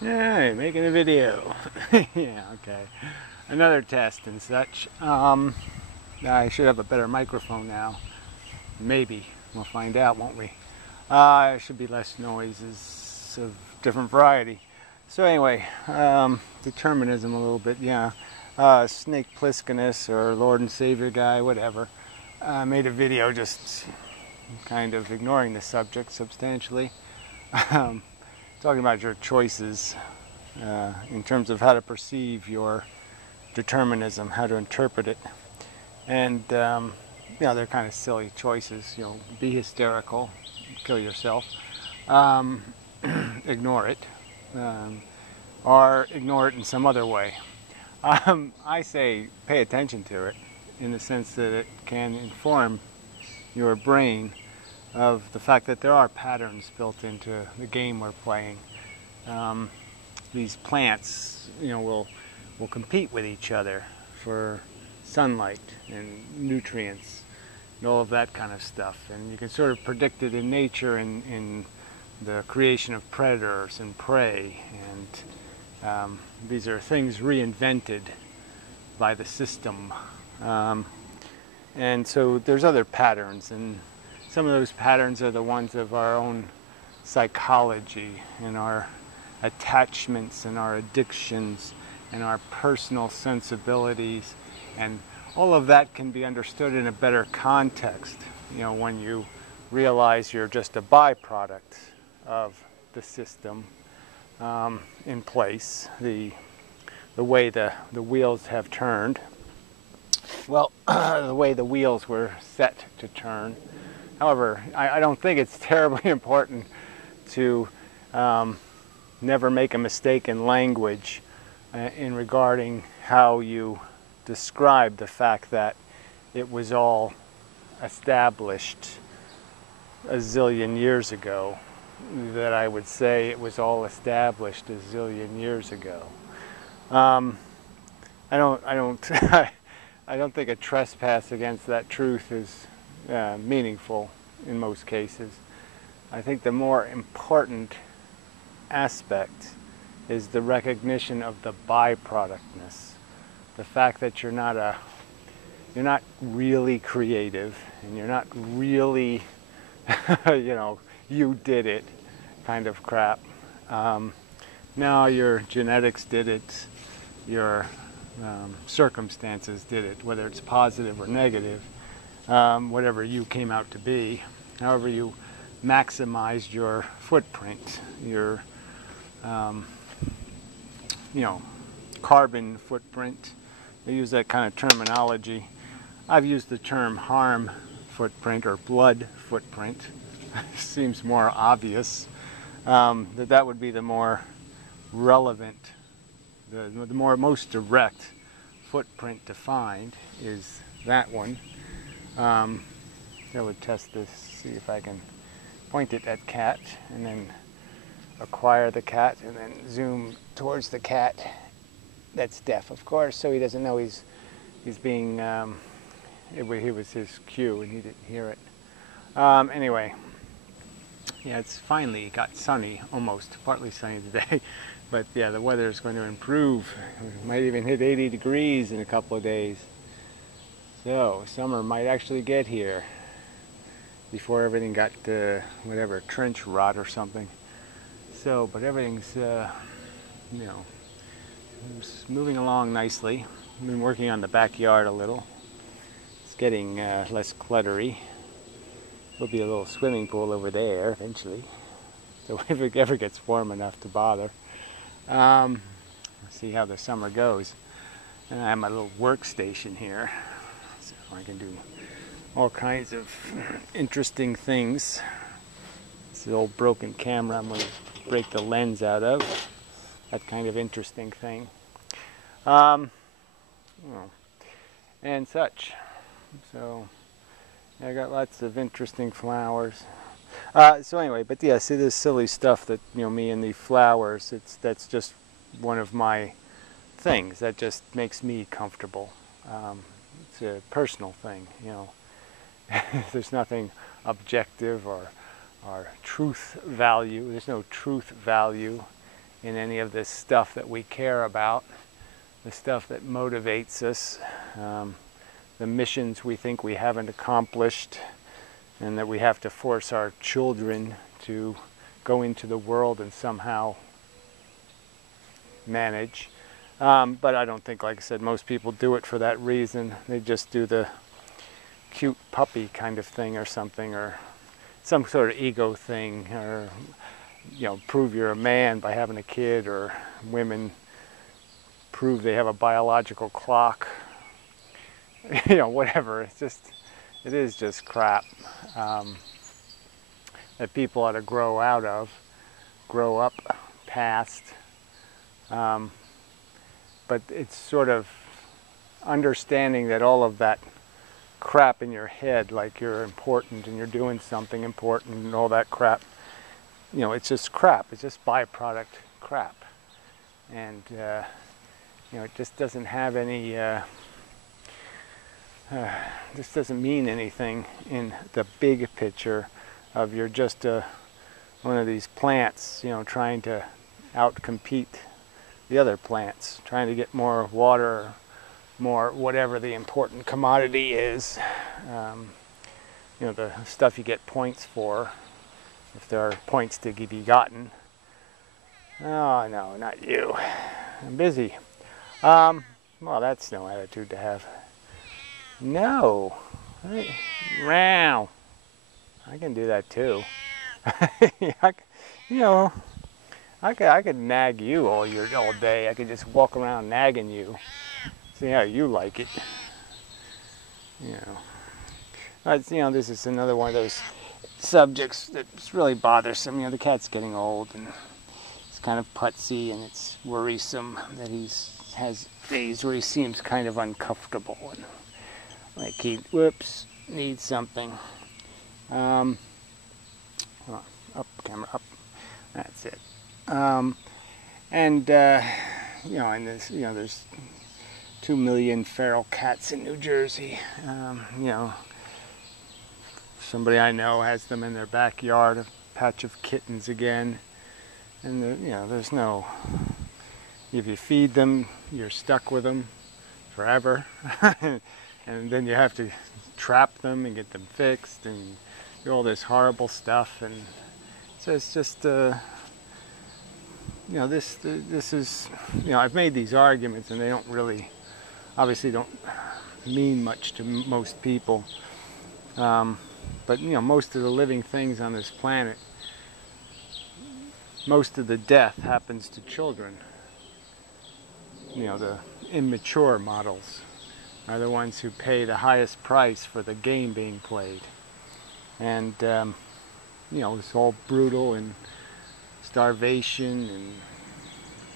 Hey, making a video. Yeah, okay. Another test and such. I should have a better microphone now. Maybe. We'll find out, won't we? There should be less noises of different variety. So anyway, determinism a little bit, yeah. Snake Plisskenus or Lord and Savior guy, whatever. Made a video just kind of ignoring the subject substantially. Talking about your choices in terms of how to perceive your determinism, how to interpret it. And, they're kind of silly choices. Be hysterical, kill yourself, ignore it, or ignore it in some other way. I say pay attention to it in the sense that it can inform your brain of the fact that there are patterns built into the game we're playing. These plants, will compete with each other for sunlight and nutrients and all of that kind of stuff. And you can sort of predict it in nature in the creation of predators and prey. And these are things reinvented by the system. And so there's other patterns, and some of those patterns are the ones of our own psychology and our attachments and our addictions and our personal sensibilities, and all of that can be understood in a better context, when you realize you're just a byproduct of the system in place, the way the wheels have turned. Well, the way the wheels were set to turn. However, I don't think it's terribly important to never make a mistake in language in regarding how you describe the fact that it was all established a zillion years ago. That I would say it was all established a zillion years ago. I don't I don't think a trespass against that truth is meaningful in most cases. I think the more important aspect is the recognition of the byproductness, the fact that you're not really creative, and you're not really you did it kind of crap. Now your genetics did it, your circumstances did it, whether it's positive or negative, whatever you came out to be. However you maximized your footprint, your carbon footprint. They use that kind of terminology. I've used the term harm footprint or blood footprint. Seems more obvious that would be the more relevant, the most direct footprint defined is that one. I would test this, see if I can point it at cat and then acquire the cat and then zoom towards the cat. That's deaf, of course, so he doesn't know he's being, it was his cue and he didn't hear it. Anyway, yeah, it's finally got sunny, almost, partly sunny today. But yeah, the weather is going to improve. It might even hit 80 degrees in a couple of days. So summer might actually get here before everything got whatever, trench rot or something. So, but everything's it's moving along nicely. I've been working on the backyard a little. It's getting less cluttery. There'll be a little swimming pool over there eventually, so if it ever gets warm enough to bother. Let's see how the summer goes. And I have my little workstation here, so I can do all kinds of interesting things. This old broken camera I'm going to break the lens out of. That kind of interesting thing. And such. So I got lots of interesting flowers. So anyway, but yeah, see this silly stuff that me and the flowers. That's just one of my things. That just makes me comfortable. It's a personal thing, There's nothing objective or truth value. There's no truth value in any of this stuff that we care about, the stuff that motivates us, the missions we think we haven't accomplished, and that we have to force our children to go into the world and somehow manage. But I don't think, like I said, most people do it for that reason. They just do the cute puppy kind of thing or something, or some sort of ego thing, or prove you're a man by having a kid, or women prove they have a biological clock, whatever. It is just crap that people ought to grow up past. But it's sort of understanding that all of that crap in your head, like you're important and you're doing something important and all that crap, it's just crap. It's just byproduct crap. And, it just doesn't have any, this doesn't mean anything in the big picture of you're just one of these plants, trying to outcompete the other plants, trying to get more water, more whatever the important commodity is. The stuff you get points for, if there are points to be gotten. Oh no, not you. I'm busy. Well, that's no attitude to have. No. Meow. I can do that too. I could nag you all day. I could just walk around nagging you. See how you like it. This is another one of those subjects that's really bothersome. The cat's getting old and it's kind of putsy, and it's worrisome that he has days where he seems kind of uncomfortable and like he needs something. Up, camera up. That's it. And there's 2 million feral cats in New Jersey. Somebody I know has them in their backyard, a patch of kittens again. And there's no, if you feed them, you're stuck with them forever. And then you have to trap them and get them fixed and do all this horrible stuff. And so it's just, this is, I've made these arguments and they don't really, obviously don't mean much to most people. But most of the living things on this planet, most of the death happens to children. The immature models are the ones who pay the highest price for the game being played. And, it's all brutal and starvation and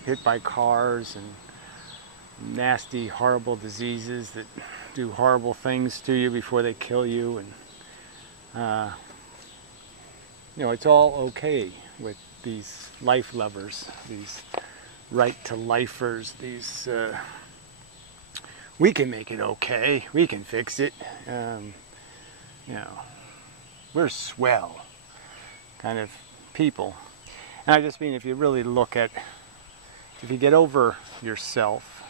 hit by cars and nasty, horrible diseases that do horrible things to you before they kill you. And, it's all okay with these life lovers, these right-to-lifers, these, we can make it okay, we can fix it, we're swell kind of people. And I just mean, if you really look at, if you get over yourself,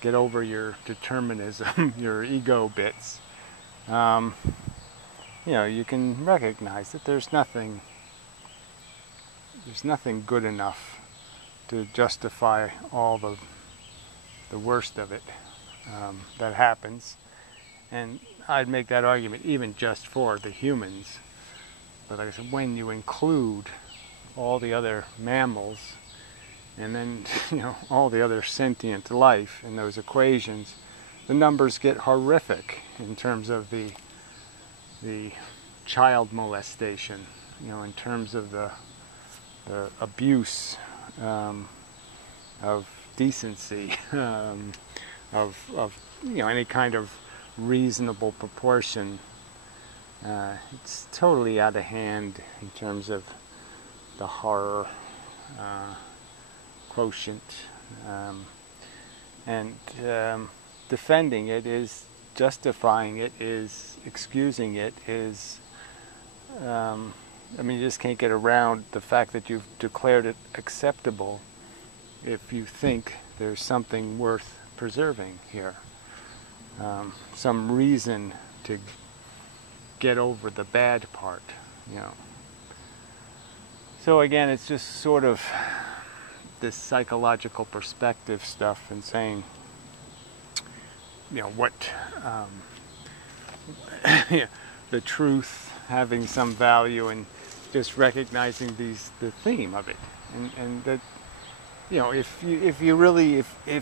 get over your determinism, your ego bits, you can recognize that there's nothing good enough to justify all the worst of it that happens. And I'd make that argument even just for the humans. But like I said, when you include all the other mammals and then all the other sentient life in those equations, the numbers get horrific in terms of the child molestation, in terms of the abuse of decency, of any kind of reasonable proportion. It's totally out of hand in terms of the horror quotient, and defending it is justifying it, is excusing it, is I mean, you just can't get around the fact that you've declared it acceptable if you think there's something worth preserving here. Some reason to get over the bad part, you know. So again, it's just sort of this psychological perspective stuff and saying, you know, what the truth having some value, and just recognizing the theme of it, and that, you know, if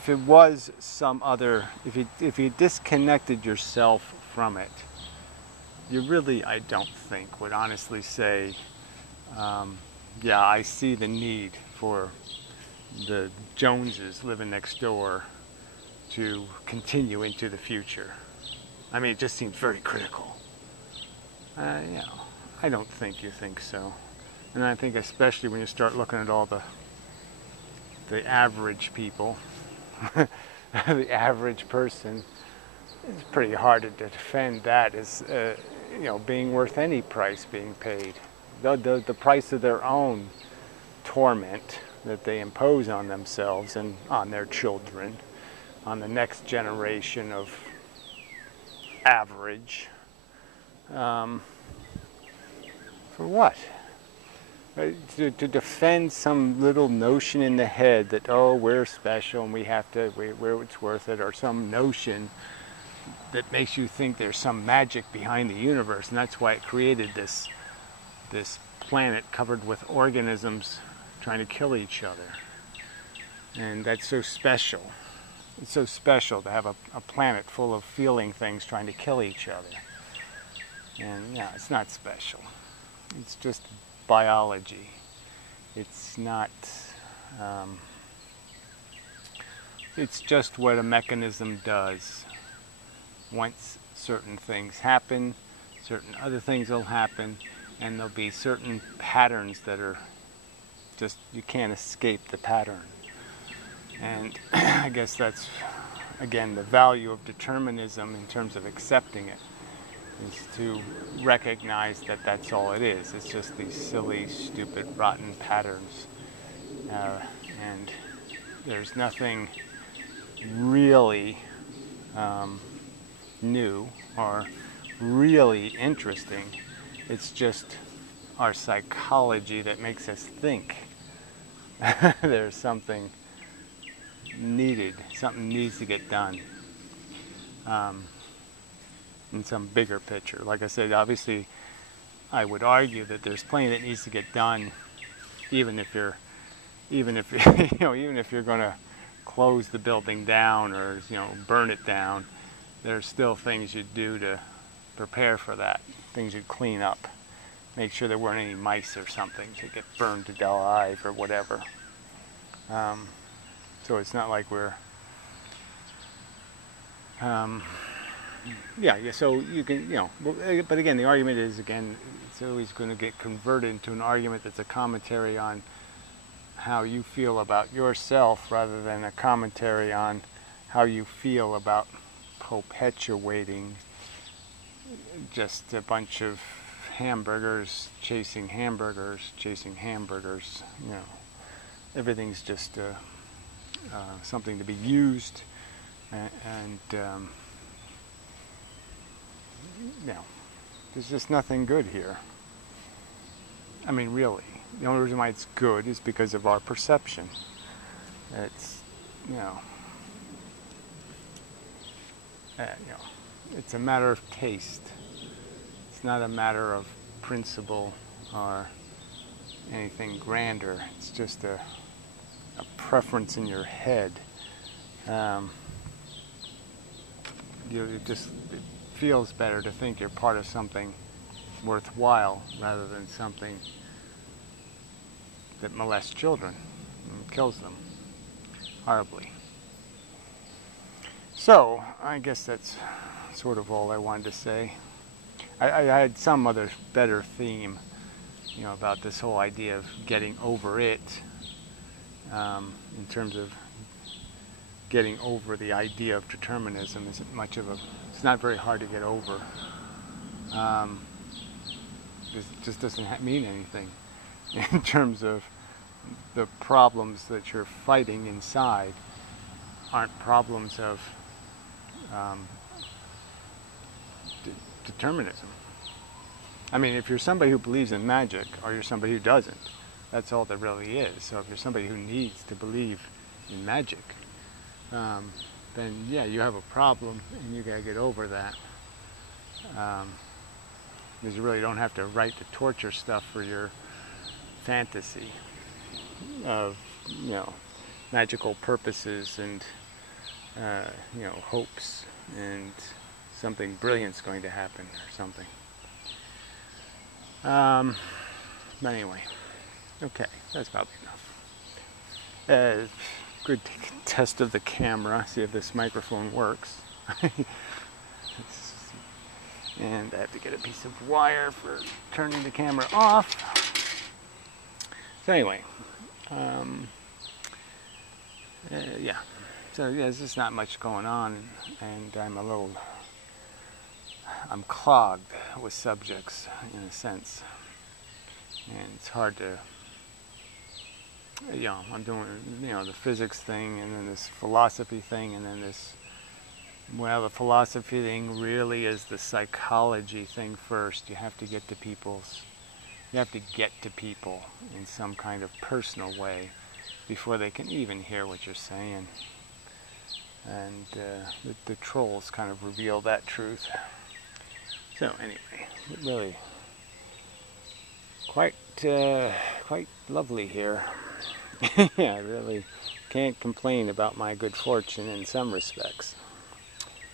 it was some other, if you disconnected yourself from it, you really, I don't think, would honestly say, yeah, I see the need for the Joneses living next door to continue into the future. I mean, it just seems very critical. You know, I don't think you think so. And I think especially when you start looking at all the average people, the average person, it's pretty hard to defend that as, you know, being worth any price being paid. The price of their own torment that they impose on themselves and on their children, on the next generation of average. For what? To defend some little notion in the head that, oh, we're special and we have to, it's worth it, or some notion that makes you think there's some magic behind the universe, and that's why it created this planet covered with organisms trying to kill each other. And that's so special. It's so special to have a planet full of feeling things trying to kill each other. And yeah, it's not special. It's just biology. It's not, it's just what a mechanism does. Once certain things happen, certain other things will happen, and there'll be certain patterns that are just, you can't escape the pattern. And I guess that's, again, the value of determinism in terms of accepting it, is to recognize that that's all it is. It's just these silly, stupid, rotten patterns. And there's nothing really new or really interesting. It's just our psychology that makes us think there's something needed, something needs to get done in some bigger picture. Like I said, obviously I would argue that there's plenty that needs to get done, even if you're you know, even if you're going to close the building down or, you know, burn it down, there's still things you'd do to prepare for that, things you'd clean up, make sure there weren't any mice or something to get burned to alive or whatever. So it's not like we're, so you can, you know, but again, the argument is, again, it's always going to get converted into an argument that's a commentary on how you feel about yourself rather than a commentary on how you feel about perpetuating just a bunch of hamburgers chasing hamburgers, you know. Everything's just something to be used, and you know, there's just nothing good here. I mean, really, the only reason why it's good is because of our perception. It's, you know, it's a matter of taste. It's not a matter of principle or anything grander. It's just a preference in your head. It feels better to think you're part of something worthwhile rather than something that molests children and kills them horribly. So I guess that's sort of all I wanted to say. I had some other better theme, you know, about this whole idea of getting over it, in terms of getting over the idea of determinism. Isn't much of a, it's not very hard to get over. just doesn't mean anything in terms of the problems that you're fighting inside aren't problems of determinism. I mean, if you're somebody who believes in magic, or you're somebody who doesn't, that's all there really is. So if you're somebody who needs to believe in magic, then yeah, you have a problem, and you gotta get over that. Because you really don't have to write the torture stuff for your fantasy of, magical purposes and, hopes and something brilliant's going to happen or something. But anyway, okay, that's probably enough. Good test of the camera, see if this microphone works. And I have to get a piece of wire for turning the camera off. So anyway, yeah. So yeah, there's just not much going on, and I'm clogged with subjects in a sense, and it's hard to, I'm doing, the physics thing, and then this philosophy thing, and then this, the philosophy thing really is the psychology thing first. You have to get to people in some kind of personal way before they can even hear what you're saying. And the trolls kind of reveal that truth. So anyway, really quite lovely here. Yeah, I really can't complain about my good fortune in some respects.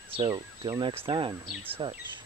So till next time and such.